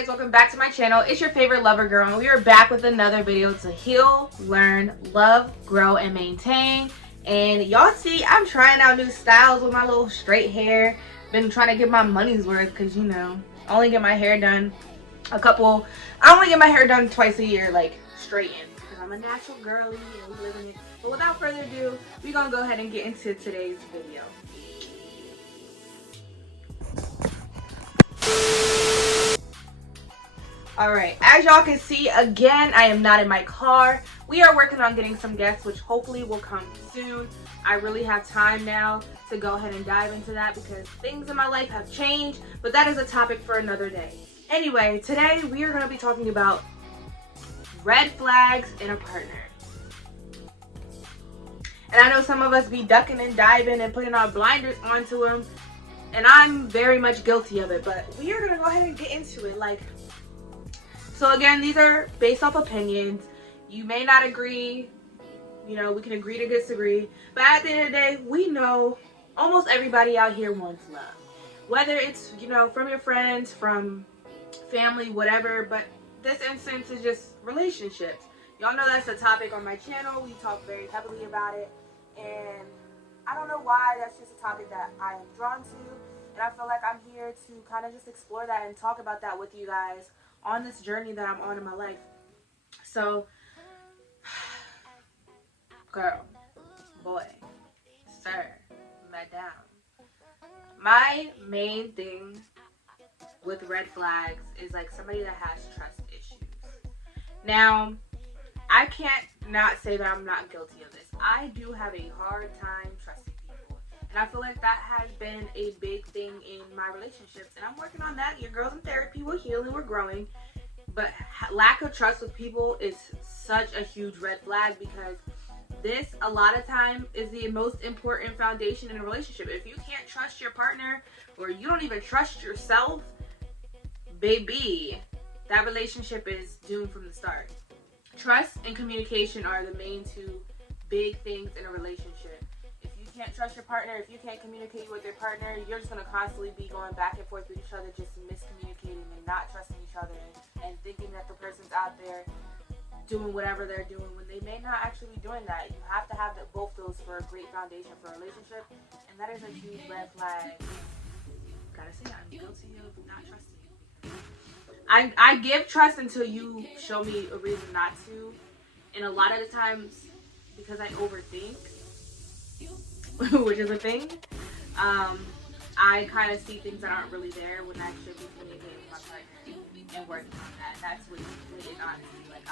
guys, welcome back to my channel. It's your favorite lover girl, and we are back with another video to heal, learn, love, grow, and maintain. And y'all see, I'm trying out new styles with my little straight hair. Been trying to get my money's worth because, you know, I only get my hair done twice a year, like straightened, because I'm a natural girly and we live in it. But without further ado, we're gonna go ahead and get into today's video. Alright, as y'all can see, again, I am not in my car. We are working on getting some guests, which hopefully will come soon. I really have time now to go ahead and dive into that because things in my life have changed, but that is a topic for another day. Anyway, today we are going to be talking about red flags in a partner. And I know some of us be ducking and diving and putting our blinders onto them, and I'm very much guilty of it, but we are going to go ahead and get into it. So again, these are based off opinions. You may not agree, you know, we can agree to disagree, but at the end of the day, we know almost everybody out here wants love. Whether it's, you know, from your friends, from family, whatever, but this instance is just relationships. Y'all know that's a topic on my channel. We talk very heavily about it, and I don't know why, that's just a topic that I am drawn to, and I feel like I'm here to kind of just explore that and talk about that with you guys on this journey that I'm on in my life. So, girl, boy, sir, madam, my main thing with red flags is like somebody that has trust issues. Now, I can't not say that I'm not guilty of this. I do have a hard time trusting people, and I feel like that has been a big thing in my relationships, and I'm working on that. Your girl's in therapy, we're healing, we're growing. But lack of trust with people is such a huge red flag, because this, a lot of time, is the most important foundation in a relationship. If you can't trust your partner, or you don't even trust yourself, baby, that relationship is doomed from the start. Trust and communication are the main two big things in a relationship. If you can't trust your partner, if you can't communicate with your partner, you're just going to constantly be going back and forth with each other, just miscommunicating and not trusting each other, and thinking that the person's out there doing whatever they're doing when they may not actually be doing that. You have to have both those for a great foundation for a relationship, and that is a huge red flag. Gotta say, I'm guilty of not trusting you. I give trust until you show me a reason not to, and a lot of the times, because I overthink, which is a thing, I kind of see things that aren't really there when I should be communicating with my partner and working on that. That's what it honestly, like,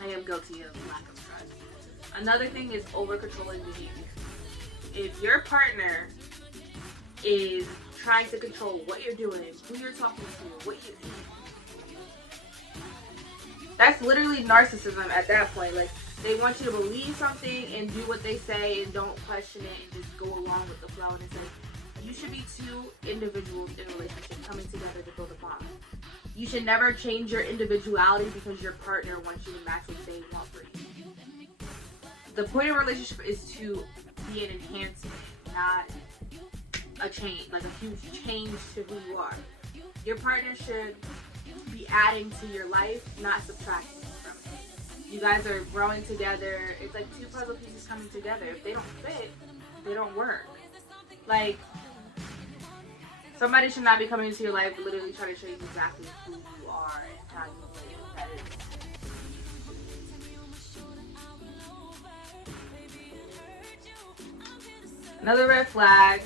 I am guilty of lack of trust. Another thing is over controlling behavior. If your partner is trying to control what you're doing, who you're talking to, what you eat, that's literally narcissism at that point. Like, they want you to believe something and do what they say and don't question it and just go along with the flow. And it's like, you should be two individuals in a relationship coming together to build a bond. You should never change your individuality because your partner wants you to match what they want for you. The point of a relationship is to be an enhancement, not a change, like a huge change to who you are. Your partner should be adding to your life, not subtracting from it. You guys are growing together. It's like two puzzle pieces coming together. If they don't fit, they don't work. Like, somebody should not be coming into your life literally trying to show you exactly who you are and how you live. That is. Another red flag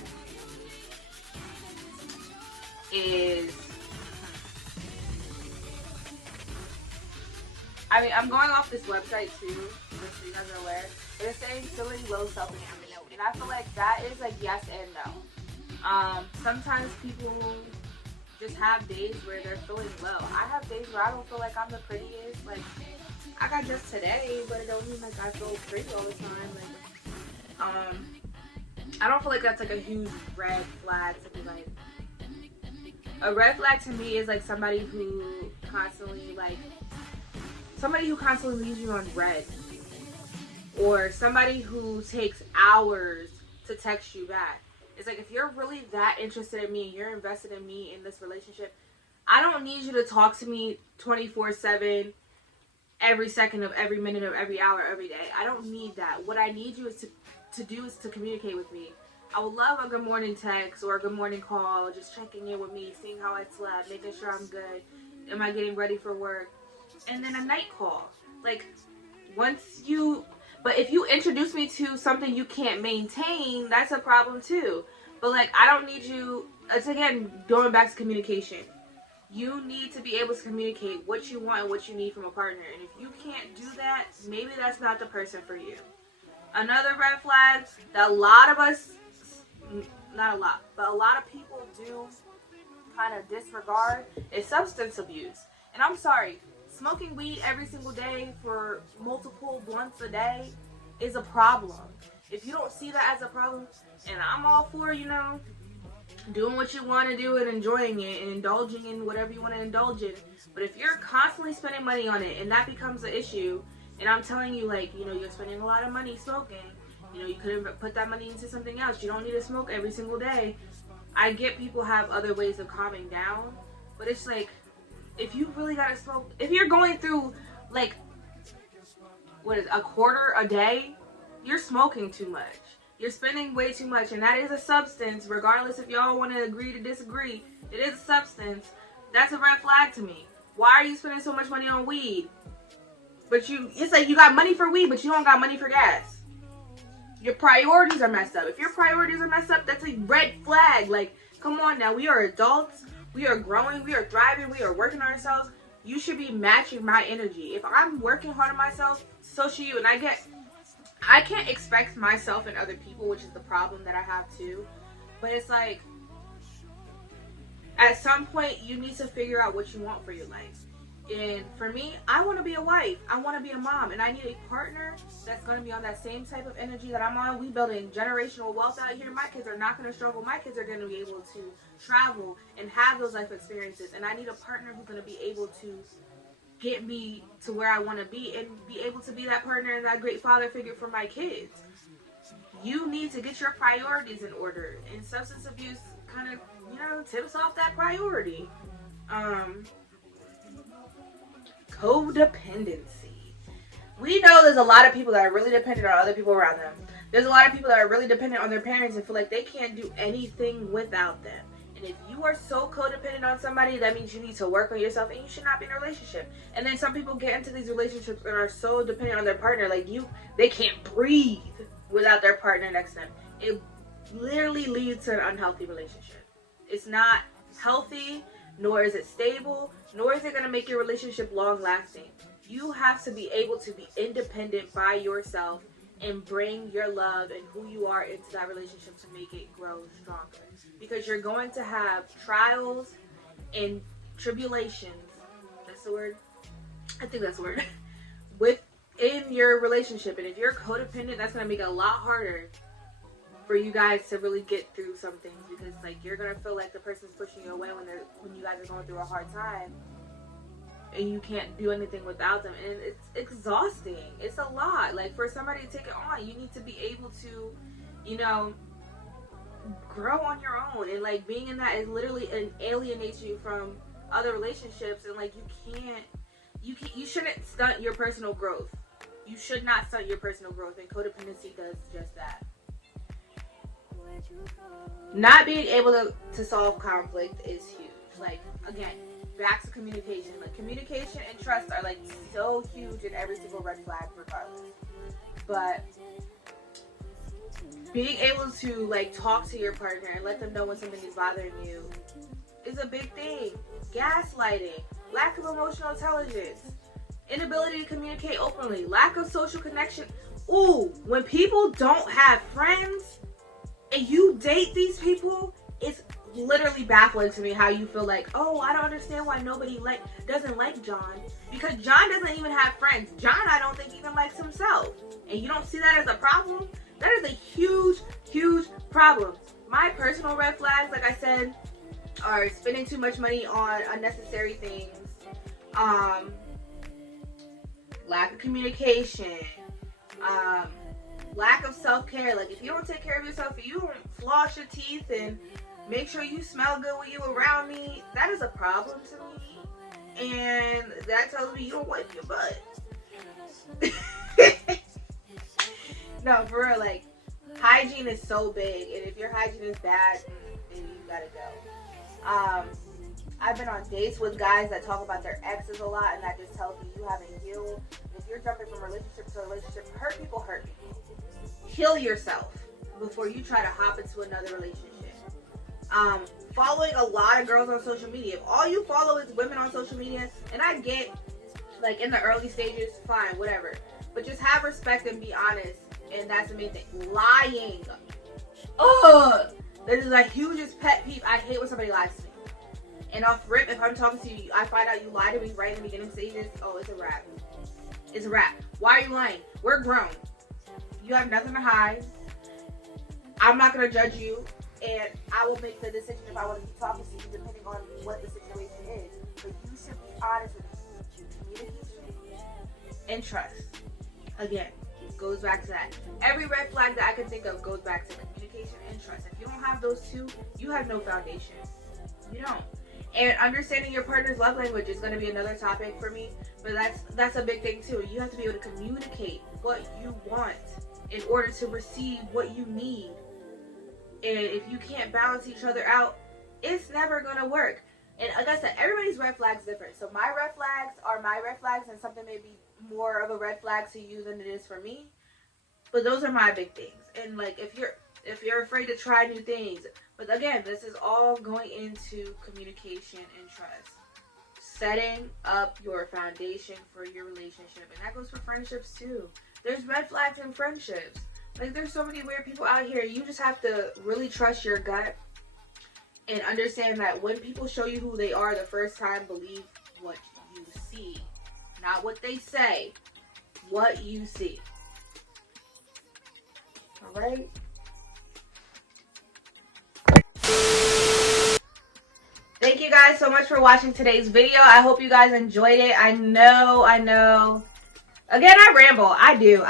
is, I mean, I'm going off this website too, just so you guys are aware, but it's saying feeling low self-esteem, and I feel like that is like yes and no. Sometimes people just have days where they're feeling low. I have days where I don't feel like I'm the prettiest. Like, I got just today, but it don't mean like I feel pretty all the time. Like, I don't feel like that's like a huge red flag to be like. A red flag to me is like somebody who constantly leaves you on red, or somebody who takes hours to text you back. It's like, if you're really that interested in me, you're invested in me in this relationship, I don't need you to talk to me 24/7, every second of every minute of every hour, every day. I don't need that. What I need you is to do is to communicate with me. I would love a good morning text or a good morning call, just checking in with me, seeing how I slept, making sure I'm good. Am I getting ready for work? And then a night call. Like, but if you introduce me to something you can't maintain, that's a problem too. But like, I don't need you, it's again, going back to communication. You need to be able to communicate what you want and what you need from a partner. And if you can't do that, maybe that's not the person for you. Another red flag that a lot of us, not a lot, but a lot of people do kind of disregard is substance abuse. And I'm sorry, smoking weed every single day for multiple blunts a day is a problem. If you don't see that as a problem, and I'm all for, doing what you want to do and enjoying it and indulging in whatever you want to indulge in. But if you're constantly spending money on it and that becomes an issue, and I'm telling you, like, you're spending a lot of money smoking, you could have put that money into something else. You don't need to smoke every single day. I get people have other ways of calming down, but it's like, if you really gotta smoke, if you're going through like, a quarter a day, you're smoking too much. You're spending way too much, and that is a substance, regardless if y'all want to agree to disagree. It is a substance. That's a red flag to me. Why are you spending so much money on weed? But it's like you got money for weed, but you don't got money for gas. Your priorities are messed up. If your priorities are messed up, that's a red flag. Like, come on now. We are adults. We are growing. We are thriving. We are working on ourselves. You should be matching my energy. If I'm working hard on myself, so should you. And I can't expect myself and other people, which is the problem that I have too. But it's like, at some point, you need to figure out what you want for your life. And for me, I want to be a wife. I want to be a mom. And I need a partner that's going to be on that same type of energy that I'm on. We building generational wealth out here. My kids are not going to struggle. My kids are going to be able to travel and have those life experiences. And I need a partner who's going to be able to get me to where I want to be and be able to be that partner and that great father figure for my kids. You need to get your priorities in order. And substance abuse kind of, tips off that priority. Codependency. We know there's a lot of people that are really dependent on other people around them. There's a lot of people that are really dependent on their parents and feel like they can't do anything without them. And if you are so codependent on somebody, that means you need to work on yourself and you should not be in a relationship. And then some people get into these relationships and are so dependent on their partner, like they can't breathe without their partner next to them. It literally leads to an unhealthy relationship. It's not healthy, nor is it stable, nor is it going to make your relationship long lasting. You have to be able to be independent by yourself and bring your love and who you are into that relationship to make it grow stronger. Because you're going to have trials and tribulations. That's the word? I think that's the word. Within your relationship. And if you're codependent, that's going to make it a lot harder for you guys to really get through some things. Because like you're going to feel like the person's pushing you away when you guys are going through a hard time. And you can't do anything without them, and it's exhausting. It's a lot. Like, for somebody to take it on, you need to be able to, grow on your own. And like being in that is literally alienates you from other relationships. And like you shouldn't stunt your personal growth. You should not stunt your personal growth, and codependency does just that. Not being able to solve conflict is huge. Like, again, back to communication. Like, communication and trust are like so huge in every single red flag regardless. But being able to like talk to your partner and let them know when something is bothering you is a big thing. Gaslighting, lack of emotional intelligence, inability to communicate openly, lack of social connection. Ooh, when people don't have friends and you date these people, it's literally baffling to me how you feel like, oh, I don't understand why nobody doesn't like John, because John doesn't even have friends. John, I don't think, even likes himself. And you don't see that as a problem? That is a huge, huge problem. My personal red flags, like I said, are spending too much money on unnecessary things, lack of communication, lack of self-care. Like, if you don't take care of yourself, if you don't floss your teeth and make sure you smell good when you around me, that is a problem to me. And that tells me you don't wipe your butt. No, for real, like, hygiene is so big, and if your hygiene is bad, then you gotta go. I've been on dates with guys that talk about their exes a lot, and that just tells me you haven't healed. If you're jumping from relationship to relationship, hurt people. Heal yourself before you try to hop into another relationship. Following a lot of girls on social media. If all you follow is women on social media, and I get, like, in the early stages, fine, whatever. But just have respect and be honest, and that's the main thing. Lying. Ugh! This is the hugest pet peeve. I hate when somebody lies to me. And off rip, if I'm talking to you, I find out you lied to me right in the beginning stages, oh, it's a wrap. It's a wrap. Why are you lying? We're grown. You have nothing to hide. I'm not going to judge you, and I will make the decision if I want to keep talking to you depending on what the situation is. But you should be honest with me. Communication and trust. Again, goes back to that. Every red flag that I can think of goes back to communication and trust. If you don't have those two, you have no foundation. You don't. And understanding your partner's love language is going to be another topic for me, but that's a big thing too. You have to be able to communicate what you want in order to receive what you need. And if you can't balance each other out, it's never going to work. And like I said, everybody's red flags different. So my red flags are my red flags, and something may be more of a red flag to you than it is for me. But those are my big things. And like, if you're afraid to try new things, but again, this is all going into communication and trust. Setting up your foundation for your relationship. And that goes for friendships too. There's red flags in friendships. Like, there's so many weird people out here. You just have to really trust your gut and understand that when people show you who they are the first time, believe what you see. Not what they say. What you see. Alright? Thank you guys so much for watching today's video. I hope you guys enjoyed it. I know. Again, I ramble. I do.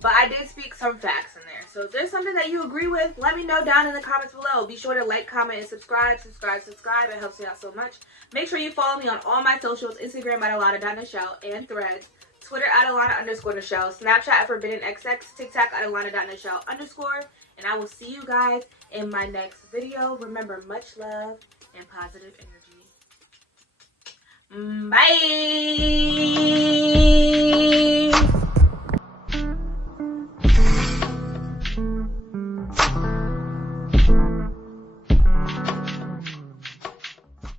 But I did speak some facts in there. So if there's something that you agree with, let me know down in the comments below. Be sure to like, comment, and subscribe. It helps me out so much. Make sure you follow me on all my socials. Instagram at Alana.Nichelle and Threads. Twitter at Alana_Nichelle. Snapchat at ForbiddenXX. TikTok at Alana.Nichelle_. And I will see you guys in my next video. Remember, much love and positive energy. Bye!